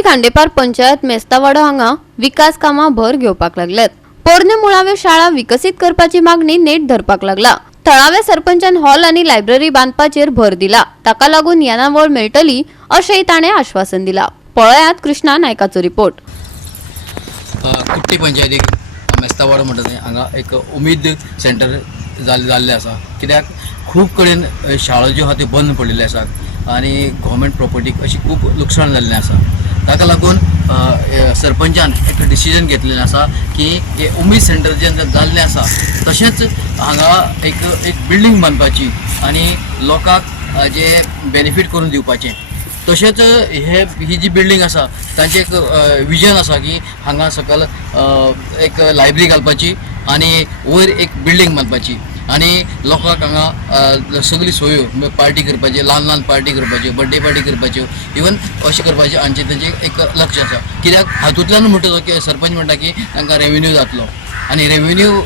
कुटी खांडेपार पंचायत मेस्तावाडो हांगा विकास कामां भर घेवपाक लागल्यात। पोरणे मुळाव्यो शाळा विकसित करपाची मागणी नेट धरपाक लागला। थळाव्या सरपंचान हॉल आणि लायब्ररी बांधपाचेर भर दिला, ताका लागून येणावळ मेळटली अशेंय ताणें आश्वासन दिला। पळयात कृष्णा नायकाचो रिपोर्ट। कुट्टी पंचायतीक मेस्तावाडो म्हणटा थंय हांगा एक उमेद सेंटर जाल्लें आसा, कित्याक खूब कडेन शाळो ज्यो आसा त्यो बंद पडिल्ल्यो आसात आनी गव्हर्मेंट प्रॉपर्टीक अशी खूब लुकसाण जाल्लें आसा। ताका लागून सरपंचान एक डिसिजन घेतलेलें आसा की हे उमेद सेंटर जें जाल्लें आसा तशेंच हांगा एक बिल्डींग बांदपाची आनी लोकांक जे बेनिफीट करून दिवपाचें। तशेंच ही जी बिल्डींग आसा तांचें एक विजन आसा की हांगा सकयल एक लायब्ररी घालपाची आनी वयर एक बिल्डींग बांदपाची आनी लोकांक हांगा सगळी सोयो पार्टी करपाची, ल्हान ल्हान पार्टी करपाच्यो, बर्थडे पार्टी करपाच्यो, इवन अशें करपाचें हांचें तेजें एक लक्ष आसा। कित्याक हातूंतल्यान म्हणटा की सरपंच म्हणटा की तांकां रेवेन्यू जातलो आनी रेवेन्यू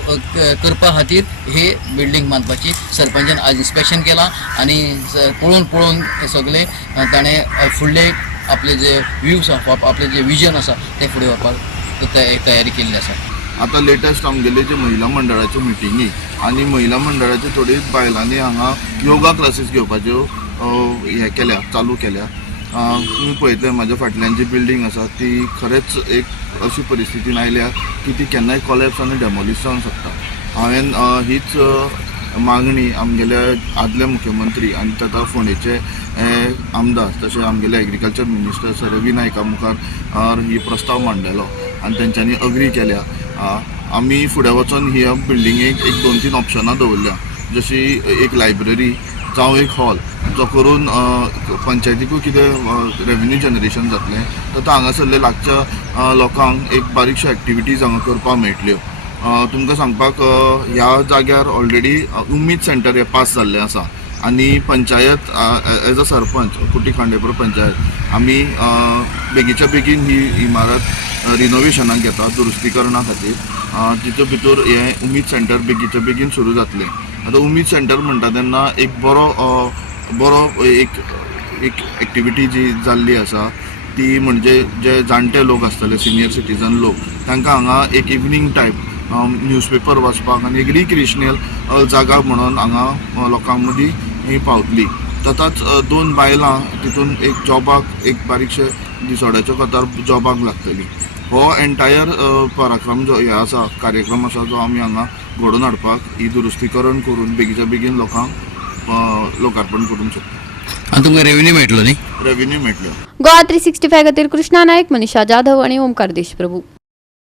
करपा खातीर हे बिल्डींग बांदपाची सरपंचान आज इन्स्पेक्शन केलां आनी पळोवन सगळे ताणें फुडले आपले जे व्ह्यूज आसा, आपले जे विजन आसा ते फुडें व्हरपाक तयारी केल्ली आसा। आता लेटेस्ट आमगेले जे महिला मंडळाच्यो मिटिंगी आनी महिला मंडळाच्यो थोडी बायलांनी हांगा योगा क्लासीस घेवपाच्यो हे केल्या, चालू केल्या। तुमी पळयतले म्हाज्या फाटल्यान जी बिल्डींग आसा ती खरेंच एक अशी परिस्थितीन आयल्या की ती केन्नाय कॉलेप्स आनी डेमोलिश जावंक शकता। हांवें हीच मागणी आमगेले आदले मुख्यमंत्री आनी ताका फोंडेचे आमदार तशें आमगेले एग्रीकल्चर मिनिस्टर सर रवी नायका मुखार ही प्रस्ताव मांडलेलो आनी तेंच्यांनी अग्री केल्या। आमी फुडें वचून ह्या बिल्डिंगेक एक 2-3 ऑप्शनां दवरल्या, जशी एक लायब्ररी जावं एक हॉल, जो करून पंचायतीकूय कितें रेवेन्यू जनरेशन जातलें तर हांगासरले लागच्या लोकांक एक बारीकश्यो एक्टिविटीज हांगा करपाक मेळटल्यो। तुमकां सांगपाक ह्या जाग्यार ऑलरेडी उमेद सेंटर हे पास जाल्लें आसा आनी पंचायत एज अ सरपंच कुटी खांडेपार पंचायत आमी बेगीच्या बेगीन ही इमारत रिनोवेशनाक घेता, दुरुस्तीकरणा खातीर। तितूंत भितर हें उमेद सेंटर बेगीच्या बेगीन सुरू जातलें। आतां उमेद सेंटर म्हणटा तेन्ना एक बरो एक एक्टिविटी जी जाल्ली आसा ती म्हणजे जे जाणटे लोक आसतले, सिनियर सिटीजन लोक, तांकां हांगा एक इवनिंग टायप न्यूजपेपर वाचपाक आनी एक रिक्रिएशनल जागा म्हणून हांगा लोकां मदीं ही पावतली। तताच 2 बायलां तितून एक जॉबाक एक बारीकशे दिसोड्याच्या कोतार जॉबाक लागतली। हो एंटायर पराक्रम जो हे आसा, कार्यक्रम आसा जो आमी हांगा घडोवन हाडपाक ही दुरुस्तीकरण करून बेगीच्या बेगीन लोकांक लोकार्पण करूंक शकता। आनी तुमकां रेवेन्यू मेळटलो न्ही? रेवेन्यू मेळटलो। गोवा 365 खातीर कृष्णा नायक, मनीषा जाधव आणि ओमकार देशप्रभू।